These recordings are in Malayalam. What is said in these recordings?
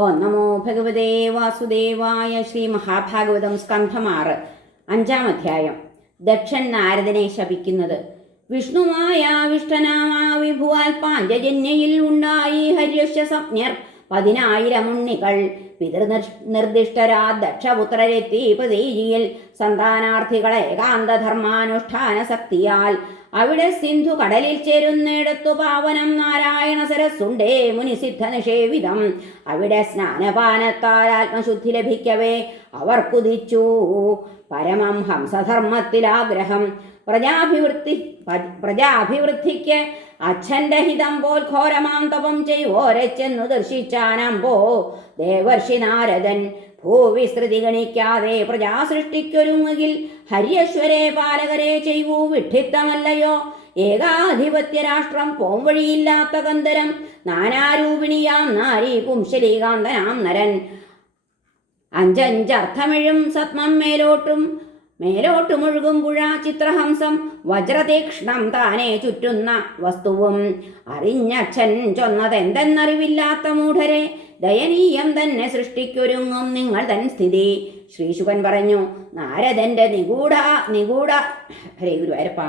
ഓ നമോ ഭഗവതേ വാസുദേവായ ശ്രീ മഹാഭാഗവതം സ്കന്ധമാറ് അഞ്ചാം അധ്യായം. ദക്ഷൻ നാരദനെ ശപിക്കുന്നത്. വിഷ്ണുമായ വിഷ്ണനാമാ വിഭുവാൽ പാഞ്ചജന്യയിൽ ഉണ്ടായി സംജ്ഞർ. പതിനായിരം ഉണ്ണികൾ. പിതൃനിർദ്ദിഷ്ടരാ ദക്ഷപുത്രരെത്തി പ്രതീജിയിൽ സന്താനാർത്ഥികളെ ഏകാന്തധർമാനുഷ്ഠാന ശക്തിയാൽ അവിടെ സിന്ധു കടലിൽ ചേരുന്നിടത്തു പാവനം നാരായണ സരസ്സുണ്ടേ മുനിസിദ്ധ നിഷേവിതം അവിടെ സ്നാനപാനത്താൽ ആത്മശുദ്ധി ലഭിക്കവേ അവർ കുതിച്ചു. പരമം ഹംസധർമ്മത്തിലാഗ്രഹം. പ്രജാഭിവൃത്തി പ്രജാഭിവൃദ്ധിക്ക് അച്ഛന്റെ ഹിതം പോൽ ഘോരമാം തപം ചെയ്വോരെ ചെന്നു ദർശിച്ചാനമ്പോ. ദേവർഷി നാരദൻ ഭൂവിസ്തൃതി ഗണിക്കാതെ പ്രജാ സൃഷ്ടിക്കൊരുങ്ങുകിൽ ഹര്യശ്വരെ പാലകരെ ചെയ്വൂ വിഡ്ഢിത്തമല്ലയോ? ഏകാധിപത്യ രാഷ്ട്രം പോംവഴിയില്ലാത്ത കന്തരം നാനാരൂപിണിയാം നാരി പുംശലീകാന്തനാം നരൻ. അഞ്ചഞ്ചർത്ഥമിഴും സത്മം മേലോട്ടും മേലോട്ടുമൊഴുകും പുഴ ചിത്രഹംസം വജ്രതീക്ഷ്ണം താനെ ചുറ്റുന്ന വസ്തുവും. അറിഞ്ഞച്ഛൻ ചൊന്നതെന്തെന്നറിവില്ലാത്ത മൂഢരെ ദയനീയം തന്നെ സൃഷ്ടിക്കൊരുങ്ങും നിങ്ങൾ തൻ സ്ഥിതി. ശ്രീശുകൻ പറഞ്ഞു നാരദന്റെ നിഗൂഢ നിഗൂഢ ഹരേ ഗുരുവായൂരപ്പ.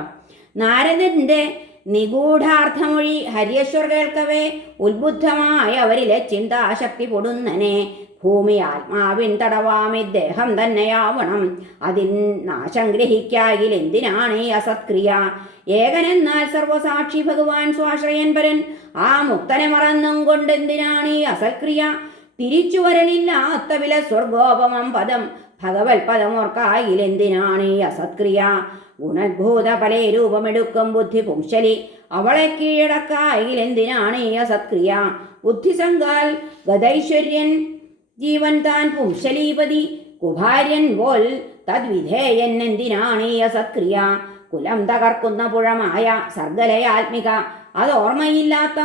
നാരദന്റെ നിഗൂഢാർത്ഥമൊഴി ഹരിയശ്വർ കേൾക്കവേ. ഉത്ബുദ്ധമായ അവരിലെ ചിന്താശക്തി പൊടുന്നനെ. ഭൂമി ആത്മാവിൻ തടവാമിദ്ദേഹം തന്നെയാവണം. അതിൻ നാശം ഗ്രഹിക്കായിൽ എന്തിനാണ് ഈ അസത്ക്രിയ? ഏകനെന്നാൽ സർവസാക്ഷി ഭഗവാൻ സ്വാശ്രയൻപരൻ ആ മുക്തനെ മറന്നും കൊണ്ടെന്തിനാണ് ഈ അസത്ക്രിയ? തിരിച്ചു വരലില്ലാത്ത വില സ്വർഗോപമം പദം. ഭഗവത് പദമോർക്കായിൽ എന്തിനാണ് ഈ അസത്ക്രിയ? ഗുണഭൂത പല രൂപമെടുക്കും ബുദ്ധി പുംശലി. അവളെ കീഴടക്കായിലെന്തിനാണ് ഈ അസത്ക്രിയ? ബുദ്ധിസംഗാൽ ഗതൈശ്വര്യൻ ജീവൻ താൻ പുംശലീപതി. കുഭാര്യൻ പോൽ തദ്വിധേയൻ എന്തിനാണ് ഈ അസത്ക്രിയ? കുലം തകർക്കുന്ന പുഴമായ സർഗലയാത്മിക. അതോർമ്മയില്ലാത്ത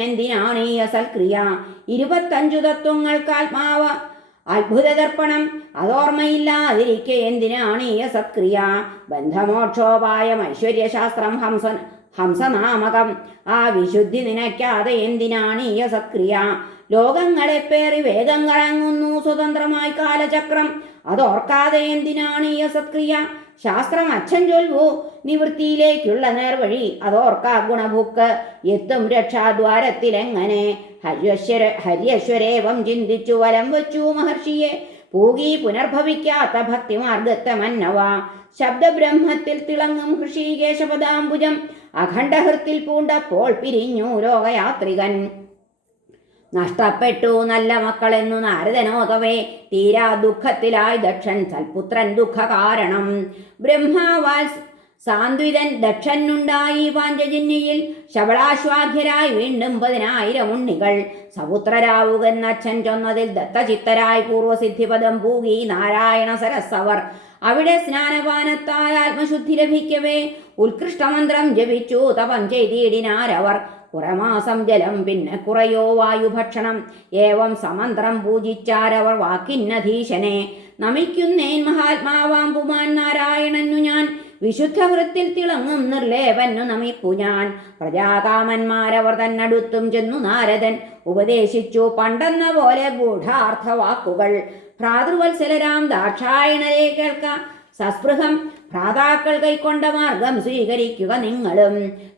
എന്തിനാണ് ഈ അസൽക്രിയ ഇരുപത്തഞ്ചു തത്വങ്ങൾക്ക് ആത്മാവ് അത്ഭുത ദർപ്പണം അതോർമ്മയില്ലാതിരിക്കെ എന്തിനാണ് ഈ സത്ക്രിയ? ബന്ധമോക്ഷോപായം ഐശ്വര്യശാസ്ത്രം ഹംസൻ ഹംസനാമകം. ആ വിശുദ്ധി നിനയ്ക്കാതെ എന്തിനാണ് ഈ സത്ക്രിയ? ലോകങ്ങളെ പേറി വേഗം കറങ്ങുന്നു സ്വതന്ത്രമായി കാലചക്രം. അതോർക്കാതെ എന്തിനാണ് ഈ അസത്ക്രിയ ശാസ്ത്രം അച്ഛൻ ചൊല്ലു നിവൃത്തിയിലേക്കുള്ള നേർവഴി അതോർക്ക ഗുണഭുക്ക്. എത്തും രക്ഷാദ്വാരത്തിലെങ്ങനെ? ഹര്യശ്വര ഹര്യശ്വരേവം ചിന്തിച്ചു വലം വച്ചു മഹർഷിയെ. പൂകി പുനർഭവിക്കാത്ത ഭക്തിമാർഗത്തെ മന്നവ ശബ്ദബ്രഹ്മത്തിൽ തിളങ്ങും ഹൃഷീകേശപദാംബുജം അഖണ്ഡഹൃത്തിൽ പൂണ്ടപ്പോൾ പിരിഞ്ഞു ലോകയാത്രികൻ. നഷ്ടപ്പെട്ടു നല്ല മക്കളെന്നു നാരദനോതവേ തീരാ ദുഃഖത്തിലായി ദക്ഷൻ സൽപുത്രൻ ദുഃഖ കാരണം. ബ്രഹ്മാവാൽ സാന്ത്വിതൻ ദക്ഷനുണ്ടായി പാഞ്ചജന്യയിൽ ശബളാശ്വാഖ്യരായി വീണ്ടും പതിനായിരം ഉണ്ണികൾ. സപുത്രരാവുകെന്ന അച്ഛൻ ചൊന്നതിൽ ദത്തചിത്തരായി പൂർവസിദ്ധിപദം പൂകി നാരായണ സരസവർ അവിടെ സ്നാനപാനത്താൽ ആത്മശുദ്ധി ലഭിക്കവേ. ഉത്കൃഷ്ടമന്ത്രം ജപിച്ചു തപം ചെയ്തിടിനാരവർ. കുറമാസം ജലം പിന്നെ കുറയോ വായുഭക്ഷണം. ഏവം സമന്ത്രം പൂജിച്ചാരവർ വാക്കിന്നധീശനെ. നമിക്കുന്നേൻ മഹാത്മാവാം പുമാൻ നാരായണനു ഞാൻ. വിശുദ്ധ വൃത്തിൽ തിളങ്ങും നിർലേപന്നു നമിപ്പു ഞാൻ. പ്രജാകാമന്മാരവർ തന്നടുത്തും ചെന്നു നാരദൻ. ഉപദേശിച്ചു പണ്ടെന്ന പോലെ ഗൂഢാർത്ഥ വാക്കുകൾ ഭ്രാതൃവത്സലരാം ദാക്ഷായണരെ കേൾക്ക. സസ്പൃഹം ഭ്രാതാക്കൾ കൈക്കൊണ്ട മാർഗം സ്വീകരിക്കുക നിങ്ങളും.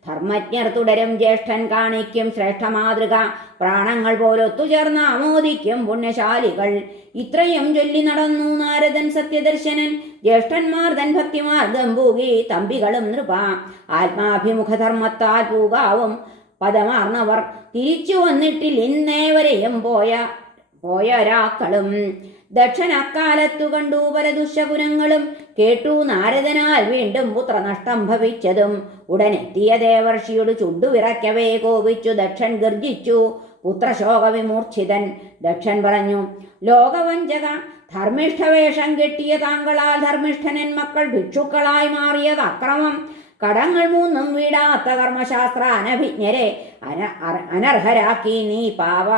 ധർമ്മജ്ഞർ തുടരും ജ്യേഷ്ഠൻ കാണിക്കും ശ്രേഷ്ഠ മാതൃക. പ്രാണങ്ങൾ പോലൊത്തുചേർന്ന് ആമോദിക്കും പുണ്യശാലികൾ. ഇത്രയും ചൊല്ലി നടന്നു നാരദൻ സത്യദർശനൻ. ജ്യേഷ്ഠന്മാർ തൻ ഭക്തിമാർഗം പൂകി തമ്പികളും നൃപ. ആത്മാഭിമുഖധർമ്മത്താൽ പൂകാവും പദമാർന്നവർ തിരിച്ചു വന്നിട്ടിൽ ഇന്നേവരെയും പോയ പോയൊരാക്കളും. ദക്ഷൻ അക്കാലത്തു കണ്ടു പല ദുശകുനങ്ങളും കേട്ടു നാരദനാൽ വീണ്ടും പുത്രനഷ്ടം ഭവിച്ചതും. ഉടനെത്തിയ ദേവർഷിയോട് ചുണ്ടുവിറയ്ക്കവേ കോപിച്ചു. ദക്ഷൻ ഗർജിച്ചു. പുത്രശോക വിമൂർച്ഛിതൻ ദക്ഷൻ പറഞ്ഞു ലോകവഞ്ചക ധർമ്മിഷ്ഠവേഷം കെട്ടിയ താങ്കളാൽ ധർമ്മിഷ്ഠനൻ മക്കൾ ഭിക്ഷുക്കളായി മാറിയത് അക്രമം. കടങ്ങൾ മൂന്നും വീടാത്ത കർമ്മശാസ്ത്ര അനഭിജ്ഞരെ അന അനർഹരാക്കി നീ പാവ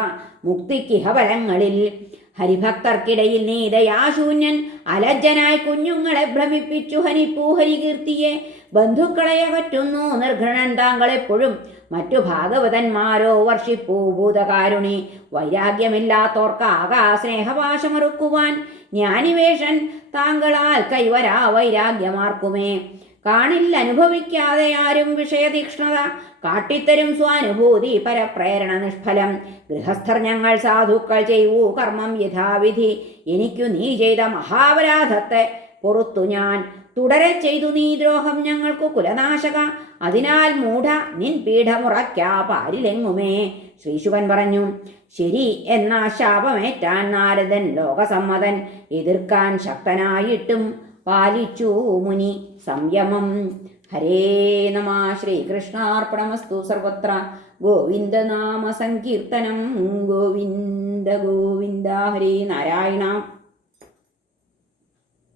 മുക്തിക്കിഹഫലങ്ങളിൽ ഹരിഭക്തർക്കിടയിൽ നീ ദയാശൂന്യൻ അലജ്ജനായി കുഞ്ഞുങ്ങളെ ഭ്രമിപ്പിച്ചു. ഹനിപ്പൂ ഹരികീർത്തിയെ ബന്ധുക്കളെ അകറ്റുന്നു. നിർഘണൻ താങ്കളെപ്പോഴും മറ്റു ഭാഗവതന്മാരോ വർഷിപ്പൂ ഭൂതകാരുണി. വൈരാഗ്യമില്ലാത്തോർക്കാകാ സ്നേഹപാശമറുക്കുവാൻ. ജ്ഞാനിവേഷൻ താങ്കളാൽ കൈവരാ വൈരാഗ്യമാർക്കുമേ. കാണില്ല അനുഭവിക്കാതെ ആരും വിഷയതീക്ഷ്ണത. കാട്ടിത്തരും സ്വാനുഭൂതി പരപ്രേരണ നിഷ്ഫലം. ഗൃഹസ്ഥർ ഞങ്ങൾ സാധുക്കൾ ചെയ്യൂ കർമ്മം യഥാവിധി. എനിക്കു നീ ചെയ്ത മഹാപരാധത്തെ പൊറത്തു ഞാൻ. തുടരെ ചെയ്തു നീ ദ്രോഹം ഞങ്ങൾക്കു കുലനാശക. അതിനാൽ മൂഢ നിൻ പീഠമുറയ്ക്കാ പാരിലെങ്ങുമേ? ശ്രീശുകൻ പറഞ്ഞു ശരി എന്നാ ശാപമേറ്റാൻ നാരദൻ ലോകസമ്മതൻ. എതിർക്കാൻ ശക്തനായിട്ടും പാലിച്ചു മുനി സംയമം. ഹരേ നമ. ശ്രീകൃഷ്ണാർപ്പണമസ്തു സർവത്ര. ഗോവിന്ദനാമ സങ്കീർത്തനം. ഗോവിന്ദ ഗോവിന്ദ. ഹരേ നാരായണ.